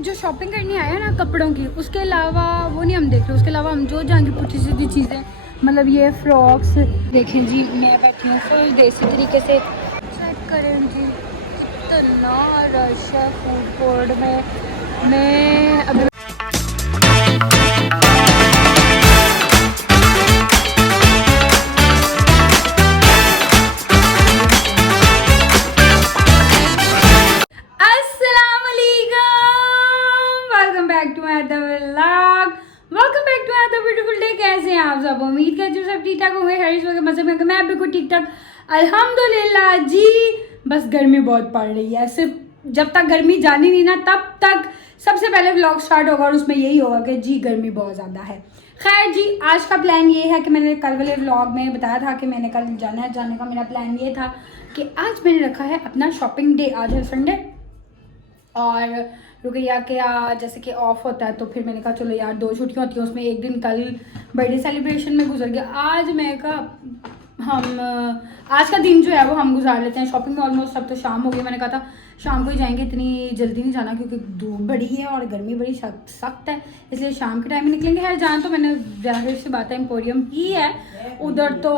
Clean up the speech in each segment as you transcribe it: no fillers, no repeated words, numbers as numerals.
जो शॉपिंग करने आए हैं ना कपड़ों की, उसके अलावा वो नहीं हम देख रहे। उसके अलावा हम जो जाएंगे पुठी सीधी चीज़ें, मतलब ये फ्रॉक्स देखें जी। मैं बैठी हूँ फुल देसी तरीके से। चेक करें जी कितना रश है फूड कोर्ट में। मैं अभी कैसे हैं आप सब? उम्मीद करती हूँ सब ठीक ठाक होंगे, हरीश वगैरह मजे में। मैं बिल्कुल ठीक ठाक अल्हम्दुलिल्लाह जी। बस गर्मी बहुत पड़ रही है। सिर्फ जब तक गर्मी जानी नहीं ना तब तक सबसे पहले व्लॉग स्टार्ट होगा और उसमें यही होगा कि जी गर्मी बहुत ज़्यादा है। खैर जी, आज का प्लान ये है कि मैंने कल वाले व्लॉग में बताया था कि मैंने कल जाना है। जाने का मेरा प्लान ये था कि आज मैंने रखा है अपना शॉपिंग डे। आज है संडे और रुकैया के जैसे कि ऑफ होता है, तो फिर मैंने कहा चलो यार 2 छुट्टियाँ होती हैं, उसमें एक दिन कल बर्थडे सेलिब्रेशन में गुजर गया। आज मैं कहा हम आज का दिन जो है वो हम गुजार लेते हैं शॉपिंग में। ऑलमोस्ट अब तो शाम हो गई। मैंने कहा था शाम को ही जाएंगे, इतनी जल्दी नहीं जाना क्योंकि धूप बड़ी है और गर्मी बड़ी सख्त है, इसलिए शाम के टाइम में निकलेंगे। खैर जाना तो मैंने जाहिर सी बात है एम्पोरियम ही है, उधर तो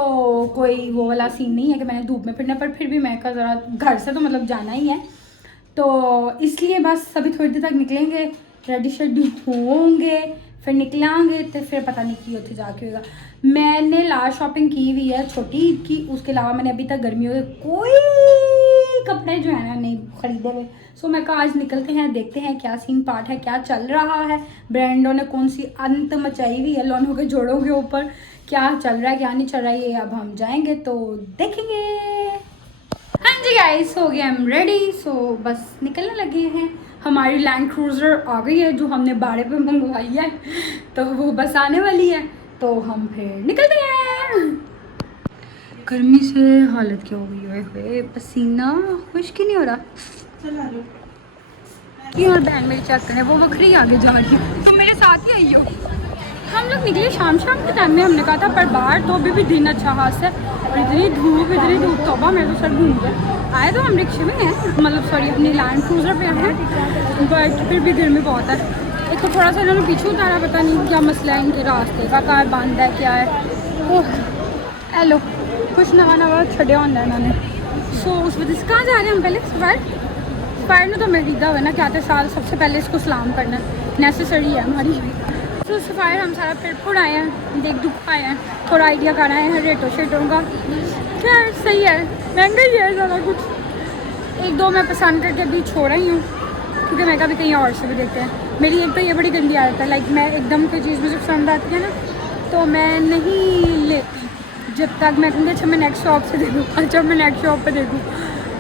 कोई वो वाला सीन नहीं है कि मैंने धूप में फिरना, पर फिर भी मैं कहा ज़रा घर से तो मतलब जाना ही है, तो इसलिए बस अभी थोड़ी देर तक निकलेंगे, रेडी शेडी होंगे, फिर निकलांगे, तो फिर पता नहीं कि उत्थे जाके होगा। मैंने लास्ट शॉपिंग की हुई है छोटी ईद की, उसके अलावा मैंने अभी तक गर्मियों के कोई कपड़े जो है ना नहीं खरीदे हुए। सो मैं कहा आज निकलते हैं, देखते हैं क्या सीन पार्ट है, क्या चल रहा है, ब्रांडों ने कौन सी अंत मचाई हुई है लोगों के जोड़ों के ऊपर, क्या चल रहा है क्या नहीं चल रहा है, ये अब हम जाएंगे तो देखेंगे। हाँ जी गाइस, हो गया हम रेडी। सो बस निकलने लगे हैं। हमारी लैंड क्रूज़र आ गई है जो हमने भाड़े पे मंगवाई है, तो वो बस आने वाली है, तो हम फिर निकलते हैं। गर्मी से हालत क्या हो गई है, पसीना खुश्क ही नहीं हो रहा। कि और बहन मेरी चेक करें, वो बकरी आगे जा रही है, तो मेरे साथ ही आई हो। हम लोग निकले शाम के टाइम में, हमने कहा था, पर बाहर तो अभी भी दिन अच्छा खास है और इतनी धूप तोबा मेरे तो सर घूम गया। आए तो हम रिक्शे में हैं, मतलब सॉरी अपनी लैंड क्रूज़र पे हैं, बट फिर भी गर्मी बहुत है। एक तो थोड़ा सा इन्होंने पीछे उतारा, पता नहीं क्या मसला है इनके रास्ते का, कार बंद है क्या है। ओह हेलो, कुछ नवा छड़िया होंगे इन्होंने। सो उस वजह से कहाँ जा रहे हैं हम? पहले सफायर ने तो हमें खरीदा हुआ ना, क्या आते साल सबसे पहले इसको सलाम करना नेसेसरी है हमारी। तो सफायर हम सारा फिर आए हैं, देख दुख आए हैं, थोड़ा आइडिया कर आए हैं रेटों शेटों का। खैर सही है, महंगा ही है ज़्यादा कुछ। 1-2 मैं पसंद करके अभी छोड़ रही हूँ क्योंकि मैं कभी कहीं और से भी देखते हैं। मेरी एक तो ये बड़ी गंदी आदत है, लाइक मैं एकदम कोई चीज़ मुझे पसंद आती है ना तो मैं नहीं लेती जब तक मैं कहूँगी अच्छा मैं नेक्स्ट शॉप से देखूँ, अच्छा मैं नेक्स्ट शॉप पर देखूँ।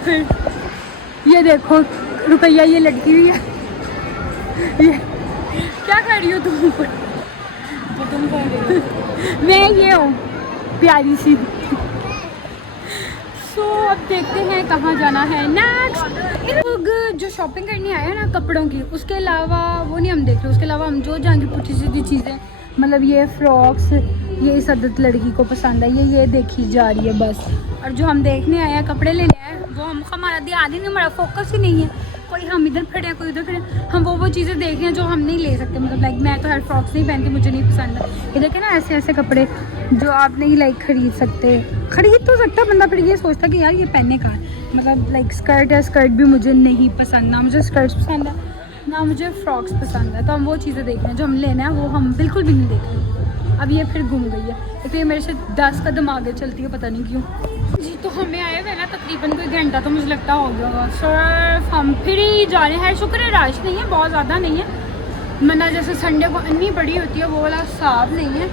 फिर ये देखो रुपया ये लटकी हुई है, ये क्या कर रही हो तुम ऊपर? तुम कर रही हो मैं ये हूँ प्यारी सी। सो अब देखते हैं कहाँ जाना है नेक्स्ट। लोग जो शॉपिंग करने आए हैं ना कपड़ों की, उसके अलावा वो नहीं हम देख रहे। उसके अलावा हम जो जाएंगे पुठी सीधी चीज़ें, मतलब ये फ्रॉक्स, ये इस अदत लड़की को पसंद है, ये देखी जा रही है बस। और जो हम देखने आए हैं कपड़े लेने आए हैं वो हम हमारा ध्यान ही नहीं, हमारा फोकस ही नहीं है, कोई हम इधर खड़े हैं कोई उधर खड़े हैं। हम वो चीज़ें देख रहे हैं जो हम नहीं ले सकते, मतलब लाइक मैं तो हर फ्रॉक्स नहीं पहनती, मुझे नहीं पसंद है। ये देखें ना ऐसे कपड़े जो आप नहीं लाइक खरीद तो सकता बंदा, फिर ये सोचता कि यार ये पहनने का है। मतलब लाइक स्कर्ट भी मुझे नहीं पसंद, ना मुझे स्कर्ट्स पसंद है ना मुझे फ्रॉक्स पसंद है। तो हम वो चीज़ें देख रहे हैं जो हम लेना है वो हम बिल्कुल भी नहीं देख रहे। अब ये फिर घूम गई है, तो ये मेरे से 10 कदम आगे चलती है, पता नहीं क्यों जी। तो हमें आए हुए ना तकरीबन कोई घंटा तो मुझे लगता हो गया होगा। सिर्फ हम फिर ही जा रहे हैं। शुक्र है रश नहीं है, बहुत ज़्यादा नहीं है, मना जैसे संडे को अन्नी बड़ी होती है वो वाला हिसाब नहीं है।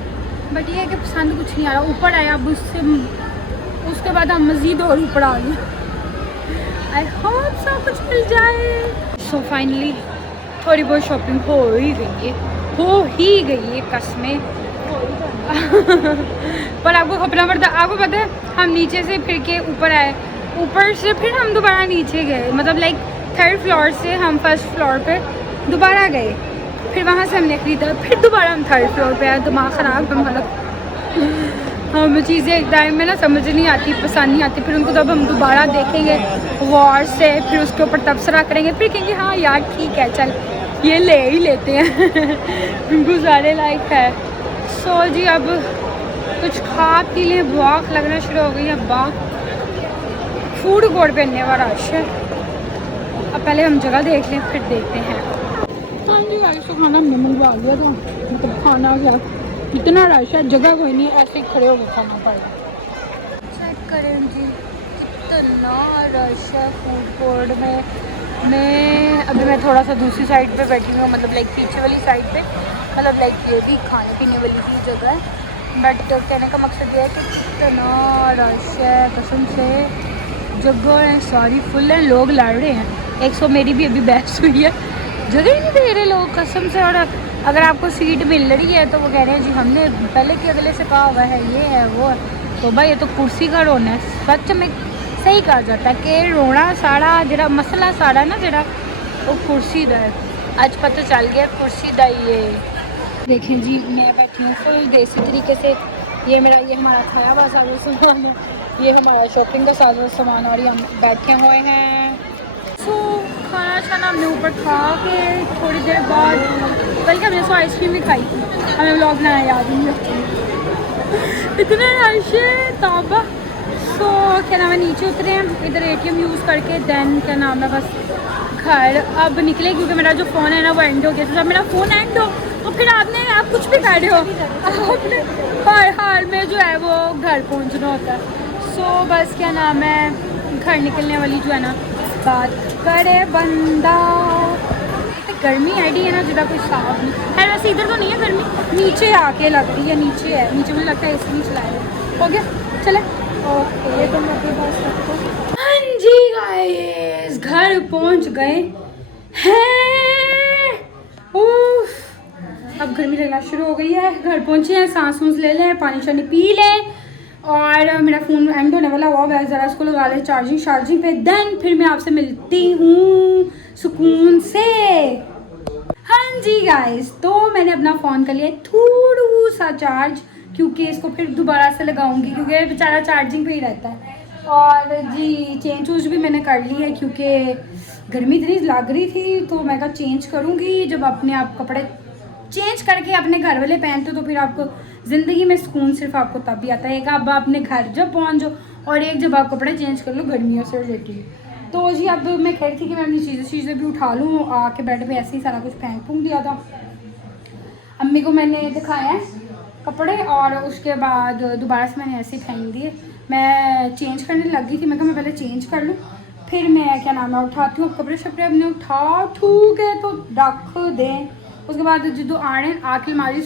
बट ये है कि पसंद कुछ नहीं आ रहा। ऊपर आया अब उसके बाद हम मज़ीद और ऊपर आ गए। आई होप सब कुछ मिल जाए। सो फाइनली थोड़ी बहुत शॉपिंग हो ही गई है कसमें। पर आपको खपना पड़ता, आपको पता है हम नीचे से फिर के ऊपर आए, ऊपर से फिर हम दोबारा नीचे गए, मतलब लाइक 3rd फ्लोर से हम 1st फ्लोर पे दोबारा गए, फिर वहाँ से हमने खरीदा, फिर दोबारा हम 3rd फ्लोर पे आए। दिमाग ख़राब हमारा। हम चीज़ें एक टाइम में ना समझ नहीं आती, पसंद नहीं आती, फिर उनको जब हम दोबारा देखेंगे गौर से, फिर उसके ऊपर तबसरा करेंगे, फिर कहेंगे हाँ यार ठीक है चल ये ले ही लेते हैं गुजारे लायक है। सो जी अब कुछ खा पी लें, भूख लगना शुरू हो गई है। फूड कोर्ट पे आने वाला रश है। अब पहले हम जगह देख लें फिर देखते हैं। हाँ जी राइस तो खाना हमने मंगवा लिया था, मतलब खाना क्या इतना रश है, जगह कोई नहीं, ऐसे ही खड़े होकर खाना पड़ेगा। चेक करें जी कितना रश है फूड कोर्ट में। मैं थोड़ा सा दूसरी साइड पे बैठी हूँ, मतलब लाइक पीछे वाली साइड पे, मतलब लाइक ये भी खाने पीने वाली ही जगह है। बट कहने का मकसद ये है कि कितना रश है, कसम से जगह है सारी फुल है, लोग लड़ रहे हैं। 100 मेरी भी अभी बहस हुई है, जगह ही नहीं दे रहे लोग कसम से। और अगर आपको सीट मिल रही है तो वो कह रहे हैं जी हमने पहले के अगले से कहा हुआ है, ये है वो है। तो भाई ये तो कुर्सी का रोना है। सच में सही कहा जाता है कि रोना सारा जरा मसला सारा ना जरा वो कुर्सी दा है। आज पता चल गया कुर्सी दा ये। देखें जी मैं बैठी हूँ फुल देसी तरीके से। ये हमारा खाया हुआ सारा सामान है, ये हमारा शॉपिंग का सारा सामान, और ये हम बैठे हुए हैं। सो खाना शाना हमने ऊपर खा के थोड़ी देर बाद, बल्कि हमने सो आइसक्रीम भी खाई थी, हमें व्लॉग बनाना याद नहीं रखते इतने रश है ताबा। सो क्या नाम है नीचे उतरे हैं इधर ATM यूज़ करके, देन क्या नाम है बस घर अब निकले, क्योंकि मेरा जो फ़ोन है ना वो एंड हो गया। तो जब मेरा फ़ोन एंड हो तो फिर आप कुछ भी कर रहे हो, आपने हर हाल में जो है वो घर पहुंचना होता है। सो बस क्या नाम है घर निकलने वाली जो है ना बात करे बंदा। इतनी गर्मी आई है ना जितना कोई साफ नहीं है। वैसे इधर तो नहीं है गर्मी, नीचे आके लगती है, नीचे है, नीचे मुझे लगता है AC नहीं चलाया। हो गया चले ओके तो मैं अपने पास रखता हूँ। हाँ जी गाइस घर पहुंच गए हैं। उफ अब गर्मी लगना शुरू हो गई है, घर पहुंचे हैं, सांस ले लें, पानी शानी पी लें, और मेरा फ़ोन एंड होने वाला हुआ है, ज़रा उसको लगा लें चार्जिंग पे, देन फिर मैं आपसे मिलती हूँ सुकून से। हाँ जी गाइस तो मैंने अपना फ़ोन कर लिया थोड़ा सा चार्ज, क्योंकि इसको फिर दोबारा से लगाऊंगी क्योंकि बेचारा चार्जिंग पे ही रहता है। और जी चेंज भी मैंने कर ली है क्योंकि गर्मी इतनी लग रही थी, तो मैं कहा चेंज करूँगी। जब अपने आप कपड़े चेंज करके अपने घर वाले पहनते हो तो फिर आपको ज़िंदगी में सुकून सिर्फ आपको तब भी आता है, एक आप अपने घर जब पहुँच जाओ, और एक जब आप कपड़े चेंज कर लो गर्मियों से रिलेटेड। तो जी अब मैं कह रही थी कि मैं अपनी चीज़ें भी उठा लूँ, आके बेड पे ऐसे ही सारा कुछ फेंक फूँक दिया था। अम्मी को मैंने दिखाया है कपड़े, और उसके बाद दोबारा से मैंने ऐसे ही फेंक दिए। मैं चेंज करने लग गई थी, मैं कहा मैं पहले चेंज कर लूँ फिर मैं क्या नाम है उठाती हूँ कपड़े शपड़े अपने, उठा ठू के तो रख दें। उसके बाद जो आने आके अलमारी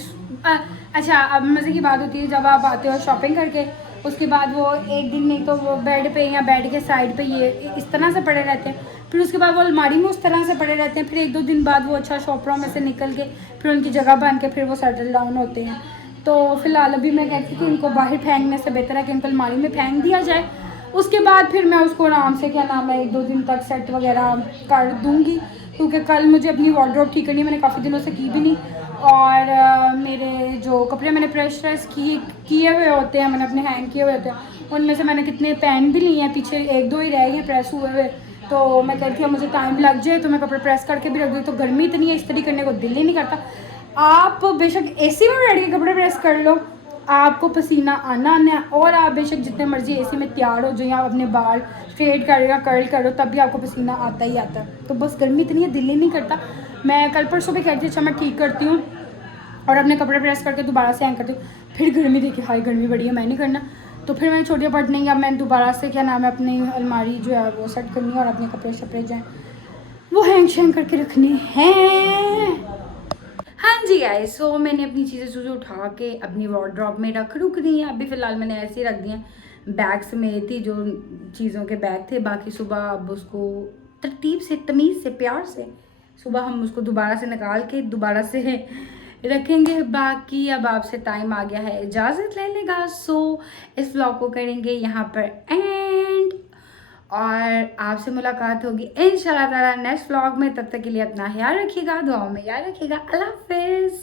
अच्छा अब मज़े की बात होती है जब आप आते हो शॉपिंग करके, उसके बाद वो एक दिन नहीं तो वो बेड पे या बेड के साइड पे ये इस तरह से पड़े रहते हैं, फिर उसके बाद वो अलमारी में उस तरह से पड़े रहते हैं, फिर 1-2 दिन बाद वो अच्छा शॉपरों में से निकल के फिर उनकी जगह बन के फिर वो सेटल डाउन होते हैं। तो फिलहाल अभी मैं कहती थी कि इनको बाहर फेंकने से बेहतर है कि इनको अलमारी में फेंक दिया जाए। उसके बाद फिर मैं उसको आराम से क्या नाम है 1-2 दिन तक सेट वगैरह कर दूँगी, क्योंकि कल मुझे अपनी वार्डरोब ठीक करनी है, मैंने काफ़ी दिनों से की भी नहीं। और मेरे जो कपड़े मैंने प्रेस किए हुए होते हैं, मैंने अपने हैंग किए हुए होते हैं, उनमें से मैंने कितने पहन भी लिए हैं, पीछे 1-2 ही रह गए हैं प्रेस हुए हुए। तो मैं कहती हूँ मुझे टाइम लग जाए तो मैं कपड़े प्रेस करके भी रख दूँ, तो गर्मी इतनी है इस्त्री करने को दिल ही नहीं करता। आप बेशक AC में बैठ के कपड़े प्रेस कर लो, आपको पसीना आना है, और आप बेशक जितने मर्जी AC में तैयार हो जाइए, आप अपने बाल स्ट्रेट करेगा कर्ल करो तब भी आपको पसीना आता ही आता है। तो बस गर्मी इतनी है दिल ही नहीं करता। मैं कल परसों भी कहती अच्छा मैं ठीक करती हूँ और अपने कपड़े प्रेस करके दोबारा से हैंग करती हूँ, फिर गर्मी देखी हाई गर्मी बड़ी है मैं नहीं करना, तो फिर मैंने छोटिया पट नहीं, अब मैं दोबारा से क्या नाम है अपनी अलमारी जो है वो सेट करनी है और अपने कपड़े शपड़े जो हैं वो हैंग शैंग करके रखने हैं। हाँ जी गाइस सो मैंने अपनी चीज़ें उठा के अपनी वार्डरोब में रुक दी हैं। अभी फ़िलहाल मैंने ऐसे ही रख दिए हैं, बैग समेत ही जो चीज़ों के बैग थे, बाकी सुबह अब उसको तरतीब से तमीज़ से प्यार से सुबह हम उसको दोबारा से निकाल के दोबारा से रखेंगे। बाकी अब आपसे टाइम आ गया है इजाज़त लेने का। सो इस व्लॉग को करेंगे यहाँ पर एंड, और आपसे मुलाकात होगी इंशाल्लाह ताला नेक्स्ट व्लॉग में। तब तक के लिए अपना ख्याल रखिएगा, दुआओं में याद रखिएगा। अल्लाह हाफिज़।